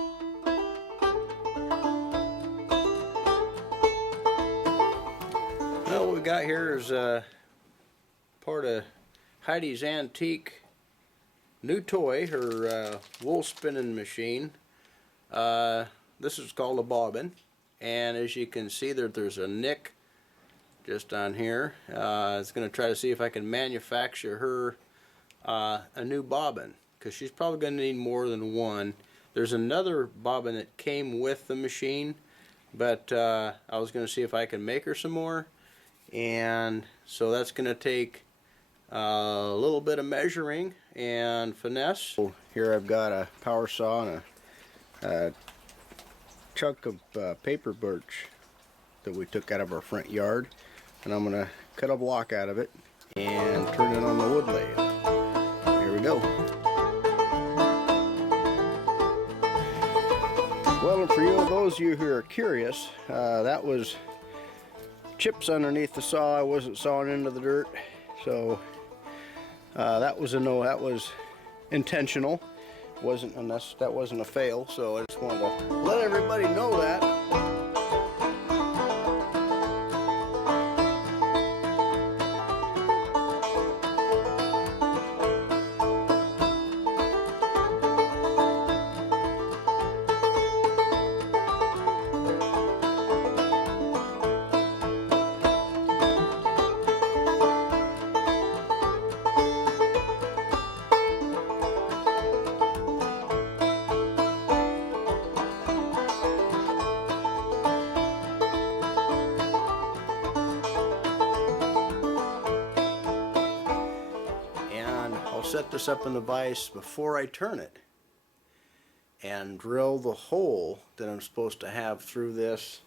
Well, what we got here is part of Heidi's antique new toy, her wool spinning machine. This is called a bobbin, and as you can see there's a nick just on here. I was going to try to see if I can manufacture her a new bobbin, because she's probably going to need more than one. There's another bobbin that came with the machine, but I was going to see if I can make her some more, and so that's going to take a little bit of measuring and finesse. So here I've got a power saw and a chunk of paper birch that we took out of our front yard, and I'm going to cut a block out of it and turn it on the wood lathe. Here we go. Well, and for those of you who are curious, that was chips underneath the saw. I wasn't sawing into the dirt, so that was intentional. That wasn't a fail, so I just wanted to let everybody know that. Set this up in the vise before I turn it and drill the hole that I'm supposed to have through this.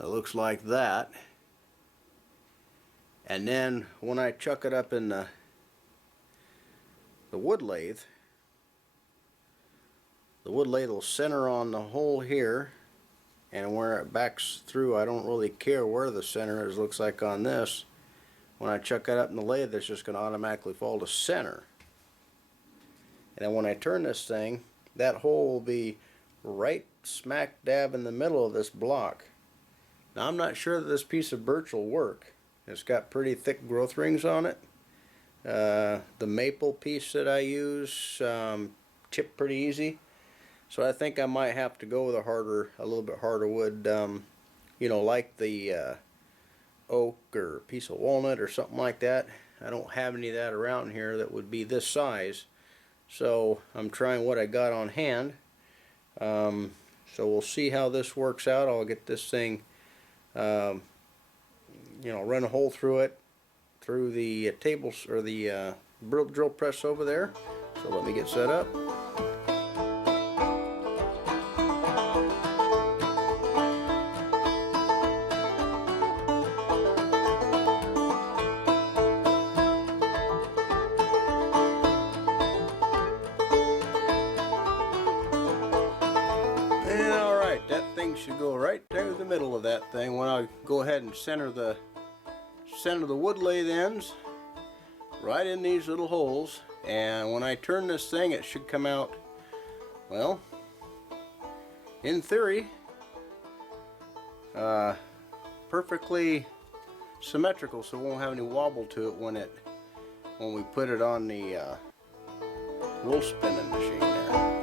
It looks like that, and then when I chuck it up in the wood lathe will center on the hole here, and where it backs through, I don't really care where the center is. Looks like on this, when I chuck it up in the lathe, it's just going to automatically fall to center. And then when I turn this thing, that hole will be right smack dab in the middle of this block. Now I'm not sure that this piece of birch will work. It's got pretty thick growth rings on it. The maple piece that I use chipped pretty easy. So I think I might have to go with a little bit harder wood, you know, like the oak or a piece of walnut or something like that. I don't have any of that around here that would be this size. So I'm trying what I got on hand. So we'll see how this works out. I'll get this thing, you know, run a hole through it, through the tables or the drill press over there. So let me get set up. Should go right through the middle of that thing. When I go ahead and center the wood lathe ends right in these little holes, and when I turn this thing, it should come out, well, in theory, perfectly symmetrical, so it won't have any wobble to it when we put it on the wool spinning machine there.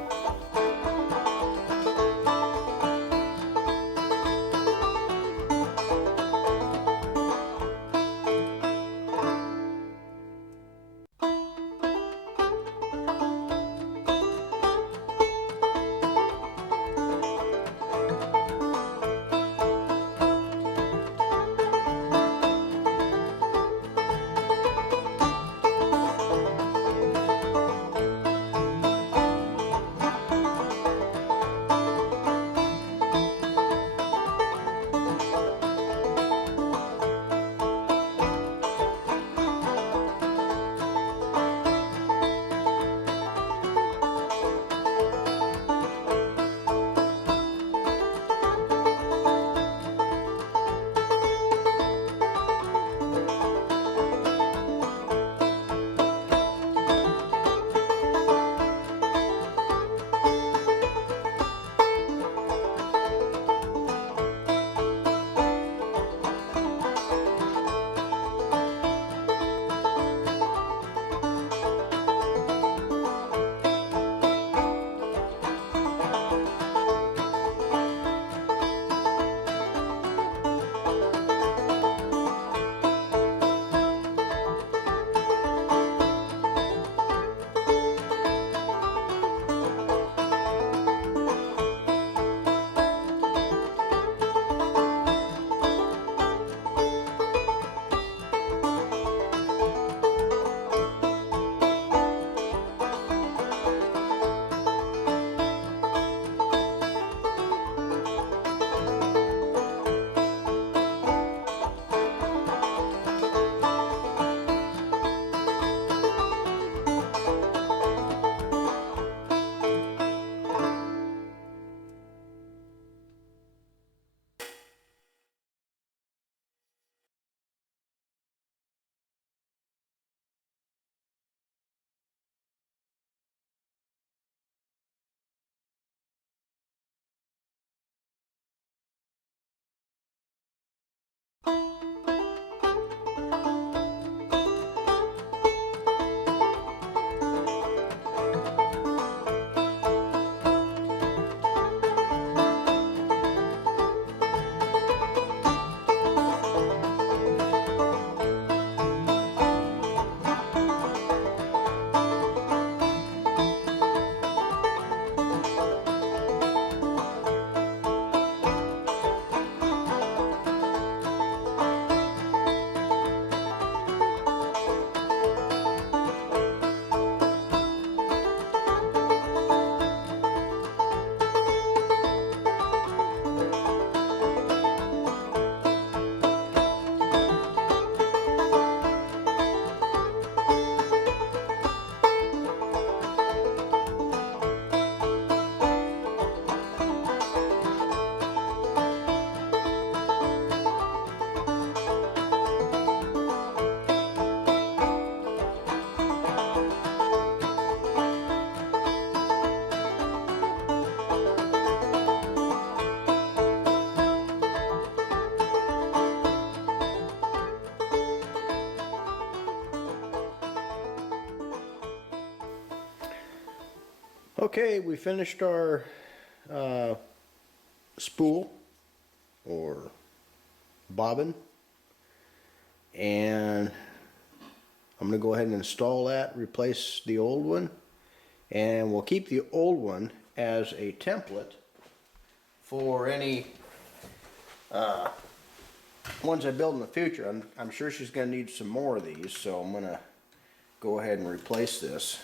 Okay, we finished our spool or bobbin, and I'm going to go ahead and install that, replace the old one, and we'll keep the old one as a template for any ones I build in the future. I'm sure she's going to need some more of these, so I'm going to go ahead and replace this.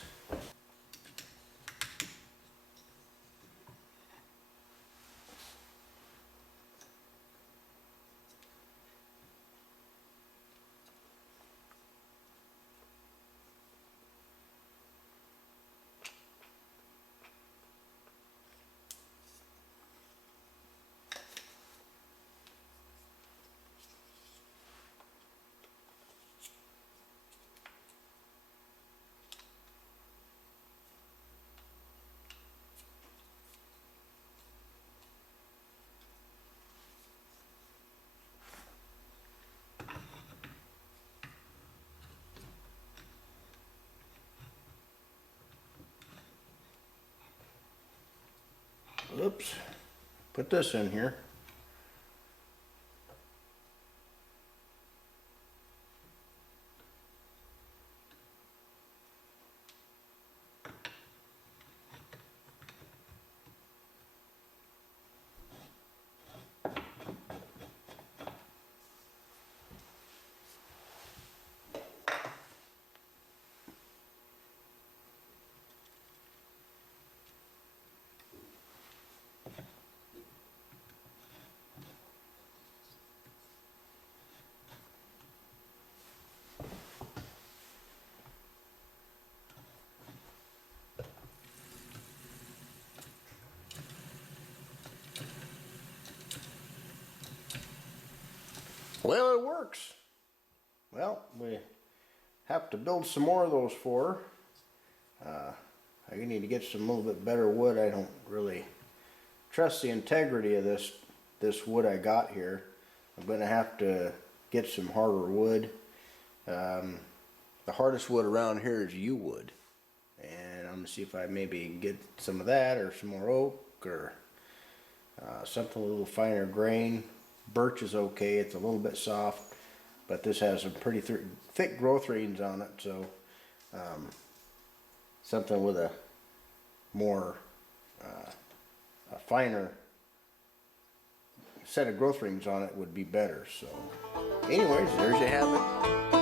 Oops, put this in here. Well, it works. Well, we have to build some more of those for her. I need to get some little bit better wood. I don't really trust the integrity of this wood I got here. I'm going to have to get some harder wood. The hardest wood around here is yew wood, and I'm going to see if I maybe get some of that or some more oak or something a little finer grain. Birch is okay, it's a little bit soft, but this has some pretty thick growth rains on it, so something with a more a finer set of growth rings on it would be better. So anyways, there's you have it.